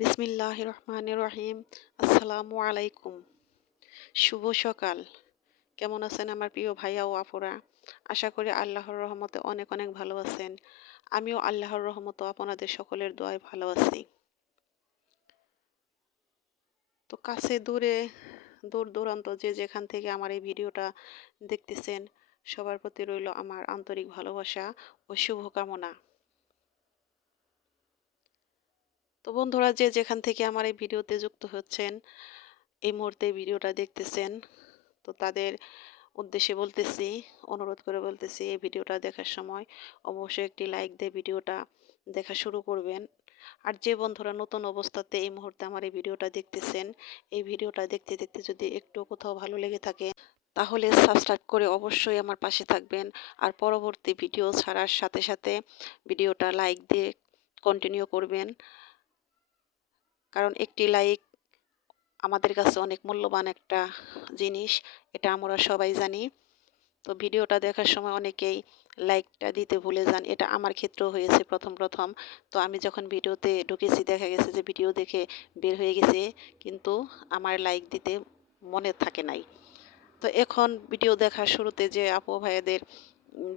বিসমিল্লাহির রহমানির রহিম। আসসালামু আলাইকুম। শুভ সকাল। কেমন আছেন আমার প্রিয় ভাইয়া ও আপুরা? আশা করি আল্লাহর রহমতে অনেক অনেক ভালো আছেন। আমিও আল্লাহর রহমতে আপনাদের সকলের দোয়ায় ভালো আছি। তো কাছে দূরে দূর দূরান্ত যে যেখান থেকে আমার এই ভিডিওটা দেখতেছেন, সবার প্রতি রইল আমার আন্তরিক ভালোবাসা ও শুভকামনা। তো বন্ধুরা, যে যেখান থেকে আমার এই ভিডিওতে যুক্ত হচ্ছেন, এই মুহূর্তে ভিডিওটা দেখতেছেন, তো তাদের উদ্দেশ্যে বলতেছি, অনুরোধ করে বলতেছি, এই ভিডিওটা দেখার সময় অবশ্যই একটি লাইক দিয়ে ভিডিওটা দেখা শুরু করবেন। আর যে বন্ধুরা নতুন অবস্থাতে এই মুহূর্তে আমার এই ভিডিওটা দেখতেছেন, এই ভিডিওটা দেখতে দেখতে যদি একটু কোথাও ভালো লেগে থাকে, তাহলে সাবস্ক্রাইব করে অবশ্যই আমার পাশে থাকবেন। আর পরবর্তী ভিডিও ছাড়ার সাথে সাথে ভিডিওটা লাইক দিয়ে কন্টিনিউ করবেন, কারণ একটি লাইক আমাদের কাছে অনেক মূল্যবান একটা জিনিস, এটা আমরা সবাই জানি। তো ভিডিওটা দেখার সময় অনেকেই লাইকটা দিতে ভুলে যান, এটা আমার ক্ষেত্রেও হয়েছে প্রথম প্রথম। তো আমি যখন ভিডিওতে ঢুকেছি, দেখা গেছে যে ভিডিও দেখে বের হয়ে গেছে, কিন্তু আমার লাইক দিতে মনে থাকে নাই। তো এখন ভিডিও দেখার শুরুতে যে আপু ভাইয়াদের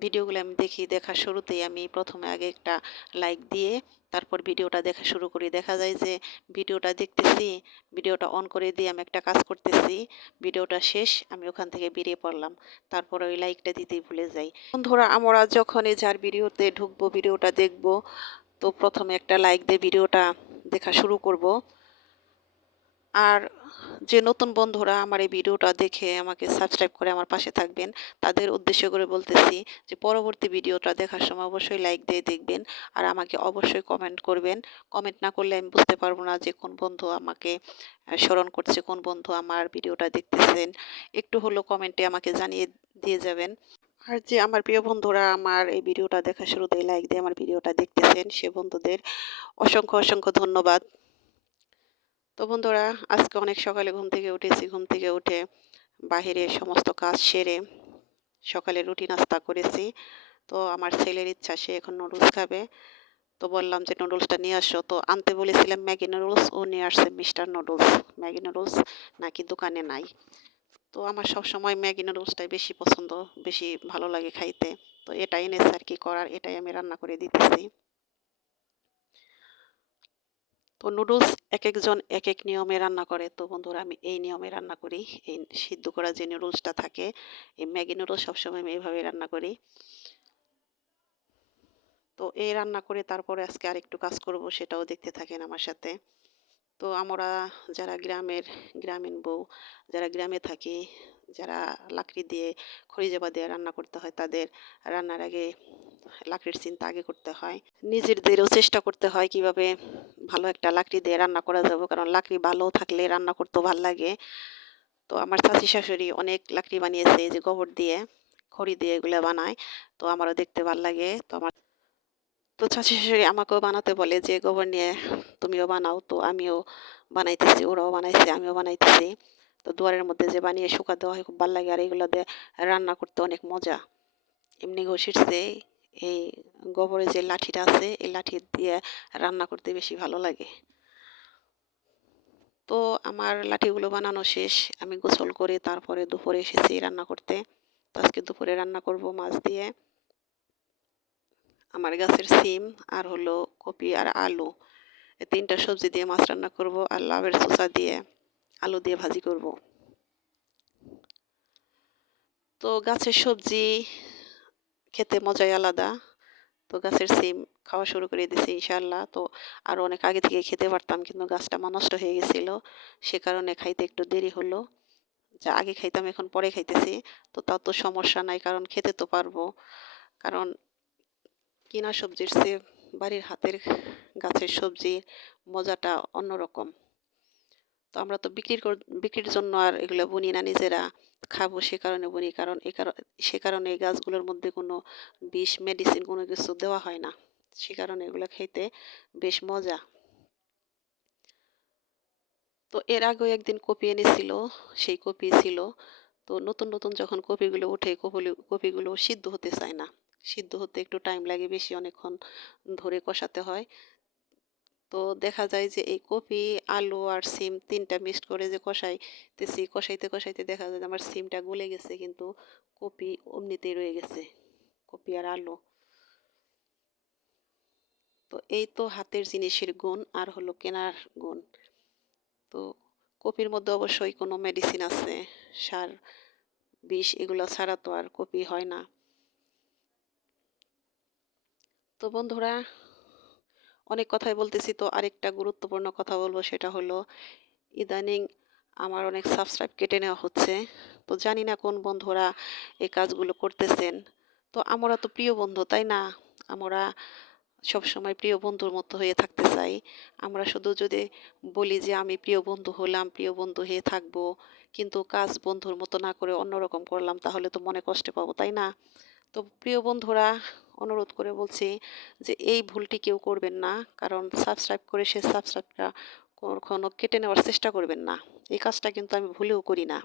ভিডিওগুলো আমি দেখি, দেখার শুরুতেই আমি প্রথমে আগে একটা লাইক দিয়ে তারপর ভিডিওটা দেখা শুরু করি। দেখা যায় যে ভিডিওটা দেখতেছি, ভিডিওটা অন করে দিয়ে আমি একটা কাজ করতেছি, ভিডিওটা শেষ, আমি ওখান থেকে বেরিয়ে পড়লাম, তারপর ওই লাইকটা দিতেই ভুলে যাই। বন্ধুরা, আমরা যখনই যার ভিডিওতে ঢুকবো, ভিডিওটা দেখব, তো প্রথমে একটা লাইক দিয়ে ভিডিওটা দেখা শুরু করব। আর যে নতুন বন্ধুরা আমার এই ভিডিওটা দেখে আমাকে সাবস্ক্রাইব করে আমার পাশে থাকবেন, তাদের উদ্দেশ্য করে বলতেছি যে পরবর্তী ভিডিওটা দেখার সময় অবশ্যই লাইক দিয়ে দেখবেন। আর আমাকে অবশ্যই কমেন্ট করবেন। কমেন্ট না করলে আমি বুঝতে পারবো না যে কোন বন্ধু আমাকে স্মরণ করছে, কোন বন্ধু আমার ভিডিওটা দেখতেছেন। একটু হলেও কমেন্টে আমাকে জানিয়ে দিয়ে যাবেন। আর যে আমার প্রিয় বন্ধুরা আমার এই ভিডিওটা দেখা শুরুতেই লাইক দিয়ে আমার ভিডিওটা দেখতেছেন, সে বন্ধুদের অসংখ্য অসংখ্য ধন্যবাদ। তো বন্ধুরা, আজকে অনেক সকালে ঘুম থেকে উঠেছি। ঘুম থেকে উঠে বাহিরে সমস্ত কাজ সেরে সকালে রুটি নাস্তা করেছি। তো আমার ছেলের ইচ্ছা, সে এখন নুডলস খাবে। তো বললাম যে নুডলসটা নিয়ে আসো। তো আনতে বলেছিলাম ম্যাগি নুডলস, ও নিয়ে আসছে মিস্টার নুডলস। ম্যাগি নুডলস নাকি দোকানে নাই। তো আমার সবসময় ম্যাগি নুডলসটাই বেশি পছন্দ, বেশি ভালো লাগে খাইতে। তো এটা এনেছে, আর কি করার, এটাই আমি রান্না করে দিতেছি। তো নুডলস একেকজন একেক নিয়মে রান্না করে। তো বন্ধুরা, আমি এই নিয়মে রান্না করি। এই সিদ্ধ করা যে নুডলসটা থাকে, এই ম্যাগি নুডলস সবসময় আমি এইভাবে রান্না করি। তো এই রান্না করে তারপরে আজকে আরেকটু কাজ করব, সেটাও দেখতে থাকেন আমার সাথে। তো আমরা যারা গ্রামীণ বউ, যারা গ্রামে থাকি, যারা লাকড়ি দিয়ে, খড়ি জাবা দিয়ে রান্না করতে হয়, তাদের রান্নার আগে লাকড়ির চিন্তা আগে করতে হয়। নিজেদেরও চেষ্টা করতে হয় কিভাবে ভালো একটা লাকড়ি দিয়ে রান্না করা যাবে, কারণ লাকড়ি ভালো থাকলে রান্না করতেও ভাল লাগে। তো আমার চাচি শাশুড়ি অনেক লাকড়ি বানিয়েছে, এই যে গোবর দিয়ে, খড়ি দিয়ে এগুলো বানায়। তো আমারও দেখতে ভাল লাগে। তো চাচি শাশুড়ি আমাকেও বানাতে বলে যে গোবর নিয়ে তুমিও বানাও। তো আমিও বানাইতেছি, ওরাও বানাইছে, আমিও বানাইতেছি। তো দুয়ারের মধ্যে যে বানিয়ে শুকা দেওয়া হয়, খুব ভালো লাগে। আর এগুলো দিয়ে রান্না করতে অনেক মজা। এমনি ঘষির চেয়ে এই গোবরের যে লাঠিটা আছে, এই লাঠি দিয়ে রান্না করতে বেশি ভালো লাগে। তো আমার লাঠিগুলো বানানো শেষ, আমি গোসল করে তারপরে দুপুরে এসেছি রান্না করতে। তো আজকে দুপুরে রান্না করব মাছ দিয়ে, আমার গাছের সিম, আর হলো কপি আর আলু, এই তিনটা সবজি দিয়ে মাছ রান্না করব। আর লাউয়ের চোচা দিয়ে আলু দিয়ে ভাজি করব। তো গাছের সবজি খেতে মজাই আলাদা। তো গাছের সিম খাওয়া শুরু করে দিয়েছি ইনশাআল্লাহ। তো আরও অনেক আগে থেকে খেতে পারতাম, কিন্তু গাছটা আমার নষ্ট হয়ে গেছিল, সে কারণে খাইতে একটু দেরি হলো। যা আগে খাইতাম এখন পরে খাইতেছি। তো তাও তো সমস্যা নাই, কারণ খেতে তো পারবো। কারণ কিনা সবজির চেয়ে বাড়ির হাতের গাছের সবজির মজাটা অন্যরকম। তো আমরা তো বিক্রির জন্য আর এগুলো বুনি না, নিজেরা খাবো সে কারণে বুনি। কারণ সে কারণে এই গাছগুলোর মধ্যে কোনো বিষ, মেডিসিন কোনো কিছু দেওয়া হয় না। সে কারণে এগুলো খেতে বেশ মজা। তো এর আগেও একদিন কপি এনেছিল, সেই কপি ছিল। তো নতুন নতুন যখন কপিগুলো ওঠে, কপিগুলো সিদ্ধ হতে চায় না। সিদ্ধ হতে একটু টাইম লাগে বেশি, অনেকক্ষণ ধরে কষাতে হয়। তো দেখা যায় যে এই কপি, আলু আর সিম ৩ টা মিক্সড করে যে কষাইতেছি, কষাইতে, কষাইতে দেখা যায় যে আমার সিমটা গলে গেছে কিন্তু কপি অমনিতেই রয়ে গেছে। কপি আর আলু। তো এই তো হাতের জিনিসের গুণ আর হলো কেনার গুণ। তো কপির মধ্যে অবশ্যই কোনো মেডিসিন আছে, সার, বিষ এগুলো ছাড়া তো আর কপি হয় না। তো বন্ধুরা অনেক কথাই বলতেছি, তো আরেকটা গুরুত্বপূর্ণ কথা বলবো সেটা হলো ইদানিং আমার অনেক সাবস্ক্রাইব কেটে নেওয়া হচ্ছে। তো জানি না কোন বন্ধুরা এই কাজগুলো করতেছেন। তো আমরা তো প্রিয় বন্ধু, তাই না? আমরা সবসময় প্রিয় বন্ধুর মতো হয়ে থাকতে চাই। আমরা শুধু যদি বলি যে আমি প্রিয় বন্ধু হলাম, প্রিয় বন্ধু হয়ে থাকবো, কিন্তু কাজ বন্ধুর মতো না করে অন্যরকম করলাম তাহলে তো মনে কষ্ট পাবো, তাই না? তো প্রিয় বন্ধুরা অনুরোধ করে বলছি যে এই ভুলটি কেউ করবেন না। কারণ সাবস্ক্রাইব করে সে সাবস্ক্রাইবটা কখনো কেটে নেওয়ার চেষ্টা করবেন না। এই কাজটা কিন্তু আমি ভুলেও করি না।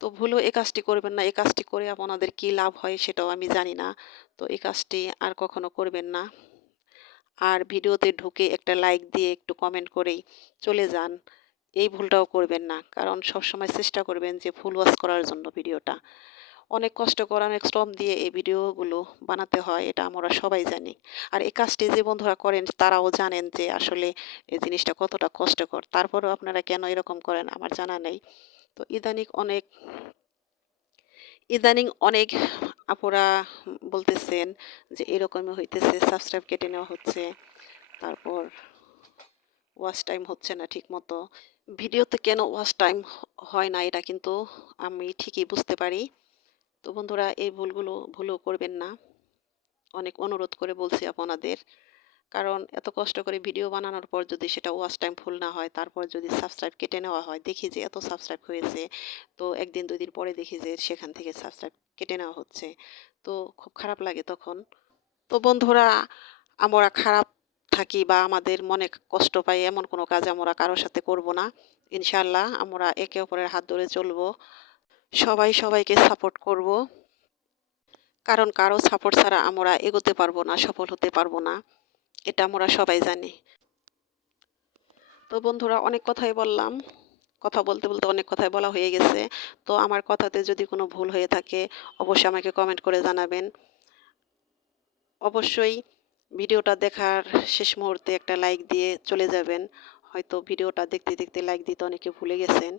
তো ভুলেও এই কাজটি করবেন না। এই কাজটি করে আপনাদের কি লাভ হয় সেটাও আমি জানি না। তো এই কাজটি আর কখনো করবেন না। আর ভিডিওতে ঢুকে একটা লাইক দিয়ে একটু কমেন্ট করেই চলে যান। এই ভুলটাও করবেন না। কারণ সবসময় চেষ্টা করবেন যে ফুল ওয়াচ করার জন্য ভিডিওটা। অনেক কষ্ট করে অনেক শ্রম দিয়ে এই ভিডিওগুলো বানাতে হয়, এটা আমরা সবাই জানি। আর এই কাজটি যে বন্ধুরা করেন তারাও জানেন যে আসলে এই জিনিসটা কতটা কষ্টকর। তারপরেও আপনারা কেন এরকম করেন আমার জানা নেই। তো ইদানিং অনেক আপুরা বলতেছেন যে এরকমই হইতেছে, সাবস্ক্রাইব কেটে নেওয়া হচ্ছে। তারপর ওয়াচ টাইম হচ্ছে না ঠিকমতো। ভিডিওতে কেন ওয়াচ টাইম হয় না এটা কিন্তু আমি ঠিকই বুঝতে পারি। তো বন্ধুরা এই ভুলগুলো ভুলও করবেন না। অনেক অনুরোধ করে বলছি আপনাদের। কারণ এত কষ্ট করে ভিডিও বানানোর পর যদি সেটা ওয়াচ টাইম ফুল না হয়, তারপর যদি সাবস্ক্রাইব কেটে নেওয়া হয়, দেখি যে এত সাবস্ক্রাইব হয়েছে। তো ১ দিন ২ দিন পরে দেখি যে সেখান থেকে সাবস্ক্রাইব কেটে নেওয়া হচ্ছে। তো খুব খারাপ লাগে তখন। তো বন্ধুরা আমরা খারাপ থাকি বা আমাদের মনে কষ্ট পাই এমন কোনো কাজ আমরা কারো সাথে করব না। ইনশাআল্লাহ আমরা একে অপরের হাত ধরে চলবো। সবাই সবাইকে সাপোর্ট করব। কারণ কারো সাপোর্ট ছাড়া আমরা এগোতে পারবো না, সফল হতে পারবো না। এটা আমরা সবাই জানি। তো বন্ধুরা অনেক কথাই বললাম। কথা বলতে, বলতে অনেক কথাই বলা হয়ে গেছে। তো আমার কথাতে যদি কোনো ভুল হয়ে থাকে অবশ্যই আমাকে কমেন্ট করে জানাবেন। অবশ্যই ভিডিওটা দেখার শেষ মুহূর্তে একটা লাইক দিয়ে চলে যাবেন। হয়তো ভিডিওটা দেখতে, দেখতে লাইক দিতে অনেকে ভুলে গেছেন।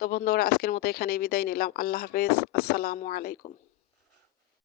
তো বন্ধুরা আজকের মতো এখানেই বিদায় নিলাম। আল্লাহ হাফেজ। আসসালামু আলাইকুম।